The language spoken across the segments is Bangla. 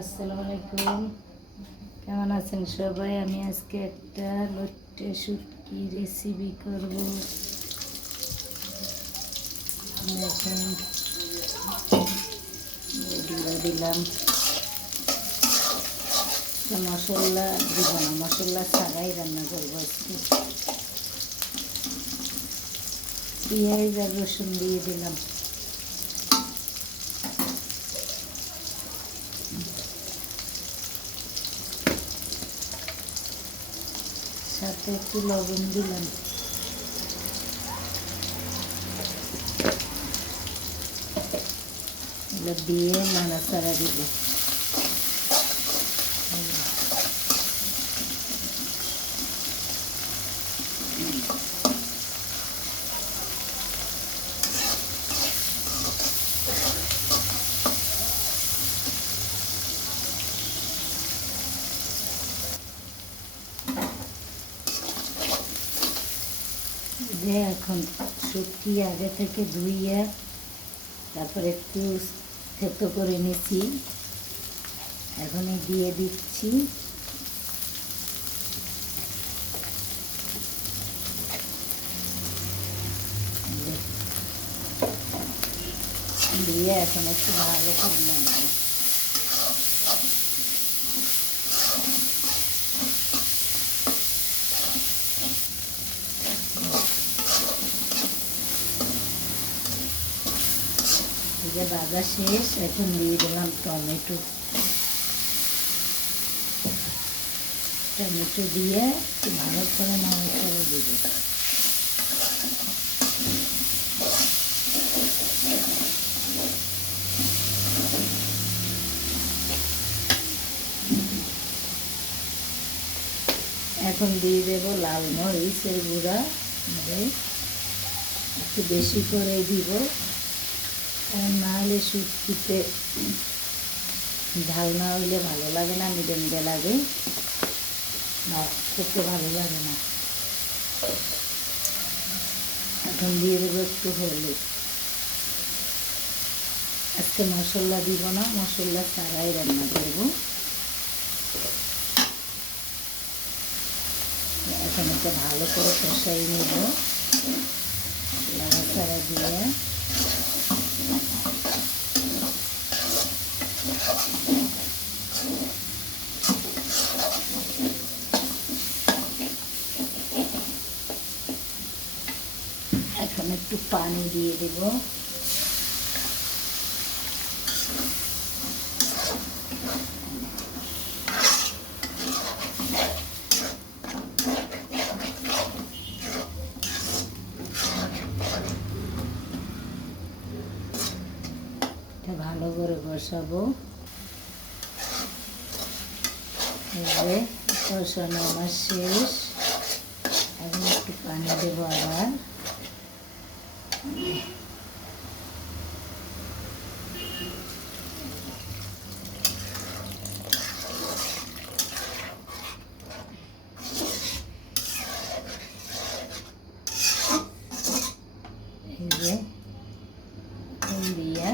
আসসালামু আলাইকুম। কেমন আছেন সবাই? আমি আজকে একটা লটে শুটকি রেসিপি করব। দেখেন, দিলাম মশলা দিব না, মশলা ছাড়াই রান্না করবো আজকে। পেঁয়াজ আর রসুন দিয়ে দিলাম, সাথে একটু লবণ দিলাম। এগুলো দিয়ে নাড়াচাড়া দিব। যে এখন শুটকি আগে থেকে ধুইয়ে তারপর একটু থেতো করে নিয়েছি, এখন দিয়ে দিচ্ছি। দিয়ে এখন একটু ভালো করে নাড়বো। যে ভাজা শেষ, এখন দিয়ে দিলাম টমেটো। টমেটো দিয়ে একটু ভালো করে নাড়াচাড়া দিব। এখন দিয়ে দেব লাল মরিচের গুঁড়া, একটু বেশি করে দিব, কারণ না হলে শুটকিতে ঝাল না হইলে ভালো লাগে না, মিডে মিডে লাগে না, খেতে ভালো লাগে না। এখন দিয়ে দেবো একটু হলুদ। আজকে মশলা দিব না, মশলা ছাড়াই রান্না করব। এখন এটা ভালো করে কষাই নেব, নাড়াচাড়া দিয়ে। এখন একটু পানি দিয়ে দেব। ভালো করে বসাবো। কষানো আমার শেষ, এখন একটু পানি দেবো আবার। দিয়ে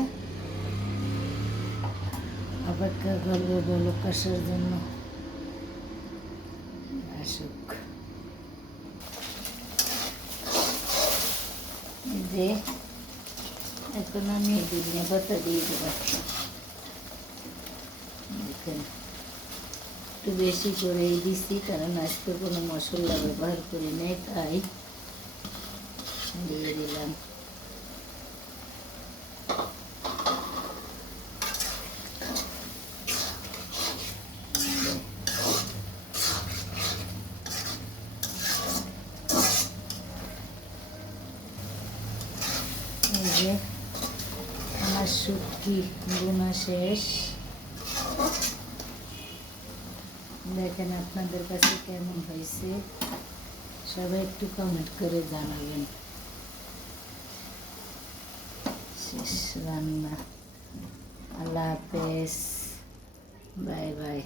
অপেক্ষা করবো বলক আসার জন্য, আসুক। যে এখন আমি ধনিয়া পাতা দিয়ে দেবো। দেখুন, একটু বেশি করেই দিচ্ছি, কারণ আজকে কোনো মশলা ব্যবহার করি নাই, তাই দিয়ে দিলাম। যে আমার শুটকি বোনা শেষ। দেখেন আপনাদের কাছে কেমন হয়েছে, সবাই একটু কমেন্ট করে জানাবেন। শেষ রান্না। আল্লাহ হাফেজ, বাই বাই।